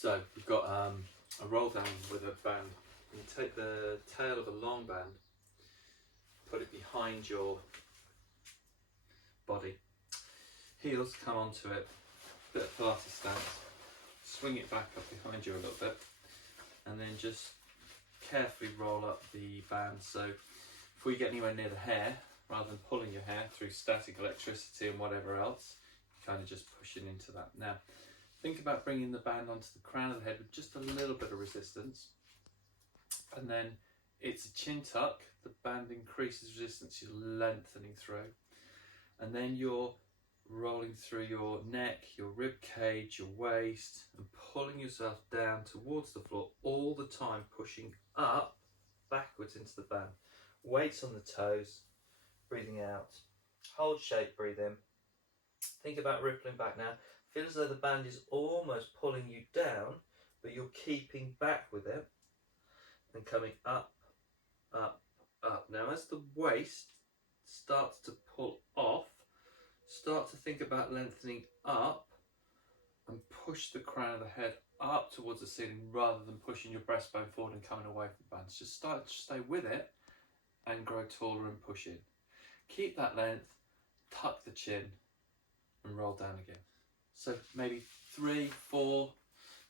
So you've got a roll down with a band. You take the tail of a long band, put it behind your body. Heels come onto it, bit of Pilates stance, swing it back up behind you a little bit, and then just carefully roll up the band. So before you get anywhere near the hair, rather than pulling your hair through static electricity and whatever else, you're kind of just pushing into that. Now, think about bringing the band onto the crown of the head with just a little bit of resistance. And then it's a chin tuck, the band increases resistance, you're lengthening through. And then you're rolling through your neck, your rib cage, your waist, and pulling yourself down towards the floor all the time, pushing up, backwards into the band. Weights on the toes, breathing out. Hold shape, breathe in. Think about rippling back now. Feel as though the band is almost pulling you down, but you're keeping back with it and coming up, up, up. Now as the waist starts to pull off, start to think about lengthening up and push the crown of the head up towards the ceiling rather than pushing your breastbone forward and coming away from the band. Just start to stay with it and grow taller and push in. Keep that length, tuck the chin and roll down again. So maybe 3, 4,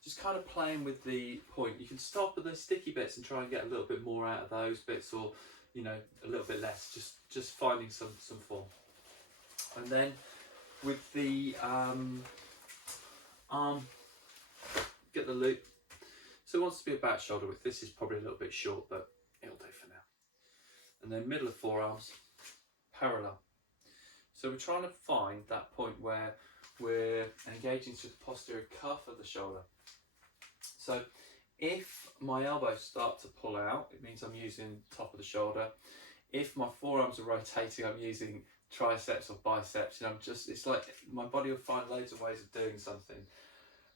just kind of playing with the point. You can stop at the sticky bits and try and get a little bit more out of those bits, or you know, a little bit less, just finding some form. And then with the arm, get the loop. So it wants to be about shoulder width. This is probably a little bit short, but it'll do for now. And then middle of forearms, parallel. So we're trying to find that point where we're engaging through the posterior cuff of the shoulder. So if my elbows start to pull out, it means I'm using top of the shoulder. If my forearms are rotating, I'm using triceps or biceps. And it's like my body will find loads of ways of doing something.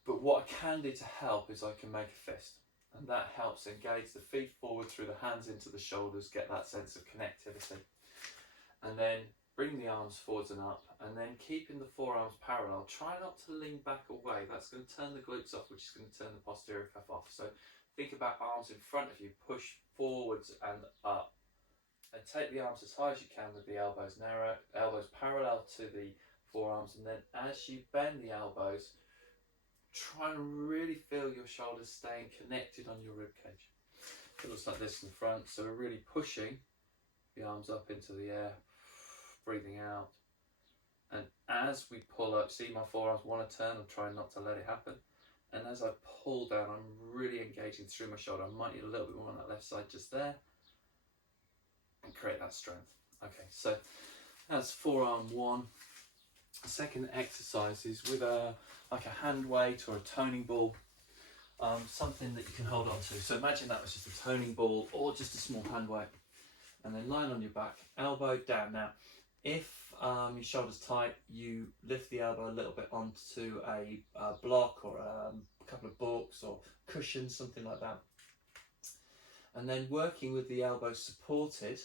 But what I can do to help is I can make a fist. And that helps engage the feet forward through the hands into the shoulders, get that sense of connectivity. And then bring the arms forwards and up, and then keeping the forearms parallel. Try not to lean back away. That's going to turn the glutes off, which is going to turn the posterior cuff off. So think about arms in front of you, push forwards and up. And take the arms as high as you can with the elbows narrow, elbows parallel to the forearms. And then as you bend the elbows, try and really feel your shoulders staying connected on your rib cage. It looks like this in the front. So we're really pushing the arms up into the air, breathing out. And as we pull up, see my forearms want to turn, I'm trying not to let it happen. And as I pull down, I'm really engaging through my shoulder. I might need a little bit more on that left side just there. And create that strength. Okay, so that's forearm 1. The second exercise is with like a hand weight or a toning ball, something that you can hold on to. So imagine that was just a toning ball or just a small hand weight. And then lying on your back, elbow down. Now, if your shoulder's tight, you lift the elbow a little bit onto a block or a couple of books or cushions, something like that. And then working with the elbow supported,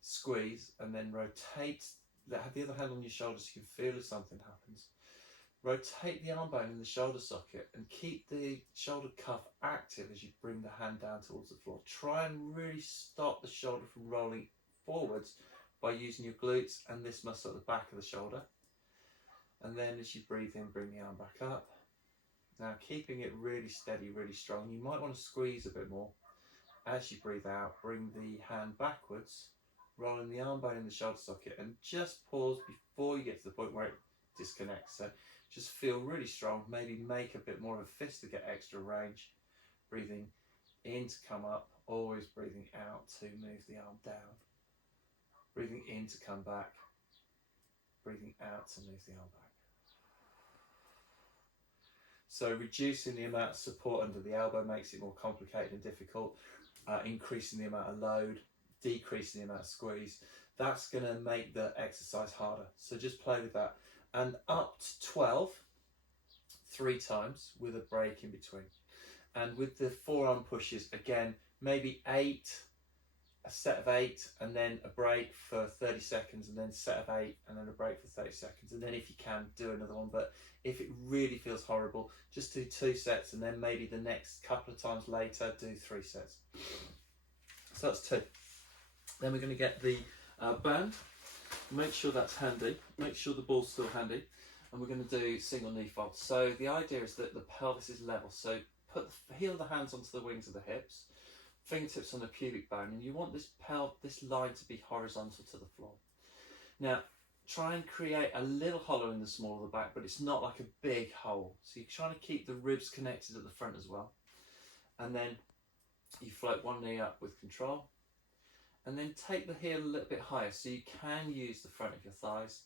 squeeze, and then rotate. Have the other hand on your shoulder so you can feel if something happens. Rotate the arm bone in the shoulder socket and keep the shoulder cuff active as you bring the hand down towards the floor. Try and really stop the shoulder from rolling forwards by using your glutes and this muscle at the back of the shoulder. And then as you breathe in, bring the arm back up. Now keeping it really steady, really strong. You might want to squeeze a bit more. As you breathe out, bring the hand backwards, rolling the arm bone in the shoulder socket, and just pause before you get to the point where it disconnects. So just feel really strong, maybe make a bit more of a fist to get extra range. Breathing in to come up, always breathing out to move the arm down. Breathing in to come back, breathing out to move the arm back. So reducing the amount of support under the elbow makes it more complicated and difficult. Increasing the amount of load, decreasing the amount of squeeze. That's going to make the exercise harder. So just play with that. And up to 12, 3 times with a break in between. And with the forearm pushes, again, maybe 8 a set of 8 and then a break for 30 seconds, and then set of 8 and then a break for 30 seconds, and then if you can do another one. But if it really feels horrible, just do 2 sets, and then maybe the next couple of times later do 3 sets. So that's 2. Then we're going to get the band. Make sure that's handy, make sure the ball's still handy, and we're going to do single knee folds. So the idea is that the pelvis is level, so put the heel of the hands onto the wings of the hips, fingertips on the pubic bone, and you want this line to be horizontal to the floor. Now try and create a little hollow in the small of the back, but it's not like a big hole, so you're trying to keep the ribs connected at the front as well. And then you float one knee up with control, and then take the heel a little bit higher so you can use the front of your thighs.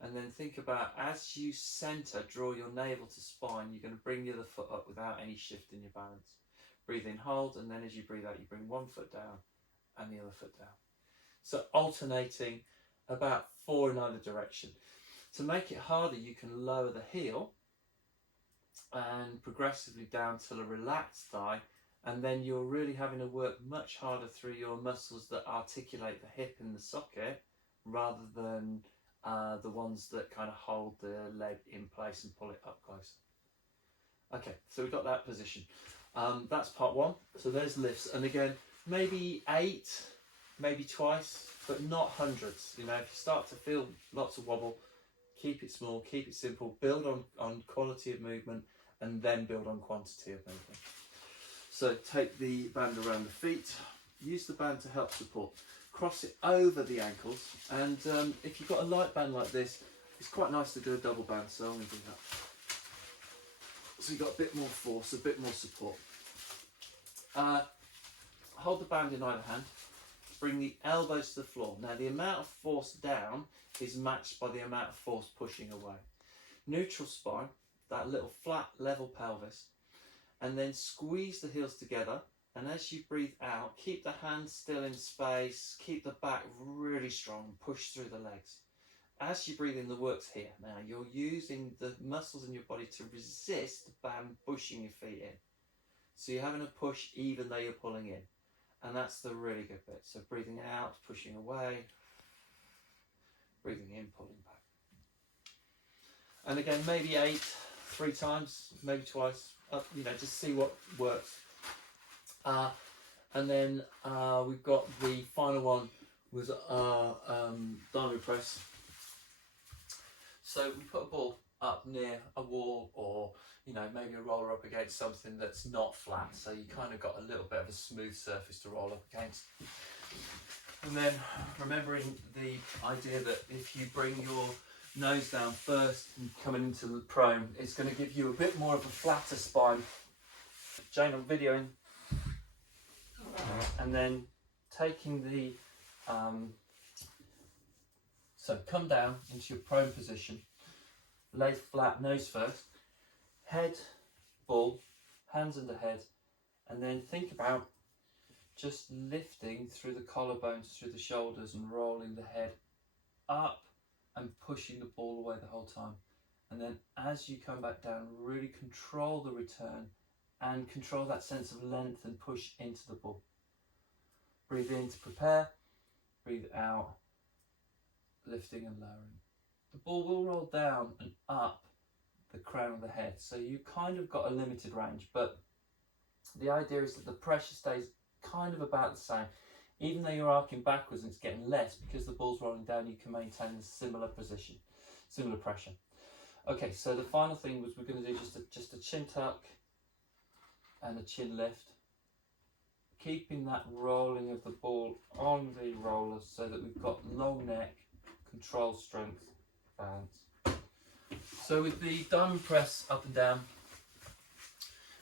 And then think about, as you center, draw your navel to spine, you're going to bring the other foot up without any shift in your balance. Breathe in, hold, and then as you breathe out, you bring one foot down and the other foot down. So alternating about 4 in either direction. To make it harder, you can lower the heel and progressively down till a relaxed thigh, and then you're really having to work much harder through your muscles that articulate the hip and the socket, rather than the ones that kind of hold the leg in place and pull it up closer. Okay, so we've got that position. That's part 1. So there's lifts, and again, maybe 8, maybe twice, but not hundreds. You know, if you start to feel lots of wobble, keep it small, keep it simple, build on quality of movement, and then build on quantity of movement. So take the band around the feet, use the band to help support, cross it over the ankles, and if you've got a light band like this, it's quite nice to do a double band, so I'm going to do that. So you've got a bit more force, a bit more support. Hold the band in either hand, bring the elbows to the floor. Now the amount of force down is matched by the amount of force pushing away. Neutral spine, that little flat level pelvis, and then squeeze the heels together, and as you breathe out, keep the hands still in space, keep the back really strong, push through the legs. As you breathe in, the work's here. Now you're using the muscles in your body to resist the band pushing your feet in. So you're having to push even though you're pulling in, and that's the really good bit. So breathing out, pushing away, breathing in, pulling back. And again, maybe 8, 3 times, maybe twice, you know, just see what works. And then we've got the final one was diamond press. So we put a ball up near a wall, or you know, maybe a roller up against something that's not flat, so you kind of got a little bit of a smooth surface to roll up against. And then remembering the idea that if you bring your nose down first and coming into the prone, it's going to give you a bit more of a flatter spine. Jane, I'm videoing. And then taking the so come down into your prone position, lay flat, nose first, head, ball, hands under head, and then think about just lifting through the collarbones, through the shoulders, and rolling the head up and pushing the ball away the whole time. And then as you come back down, really control the return and control that sense of length and push into the ball. Breathe in to prepare, breathe out, lifting and lowering. The ball will roll down and up the crown of the head, so you kind of got a limited range, but the idea is that the pressure stays kind of about the same. Even though you're arcing backwards and it's getting less, because the ball's rolling down, you can maintain a similar position, similar pressure. Okay, so the final thing was we're going to do just a chin tuck and a chin lift, keeping that rolling of the ball on the rollers so that we've got long neck, control, strength, balance. So with the diamond press up and down,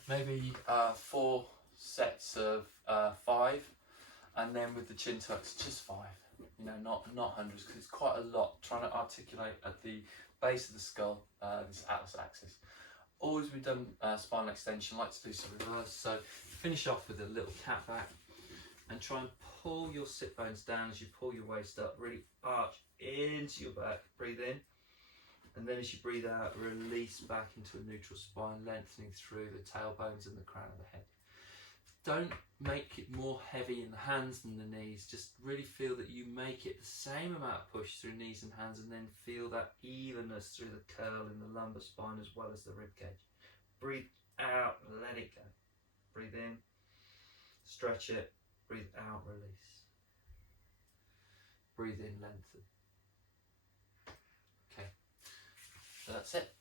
maybe 4 sets of 5, and then with the chin tucks just 5. You know, not hundreds, because it's quite a lot trying to articulate at the base of the skull, this atlas axis. Always we've done spinal extension, like to do some reverse. So finish off with a little cat back and try and pull your sit bones down as you pull your waist up. Really arch into your back. Breathe in, and then as you breathe out, release back into a neutral spine, lengthening through the tailbones and the crown of the head. don't make it more heavy in the hands than the knees. Just really feel that you make it the same amount of push through knees and hands, and then feel that evenness through the curl in the lumbar spine as well as the rib cage. Breathe out, let it go. Breathe in, stretch it, breathe out, release. Breathe in, lengthen. Okay, so that's it.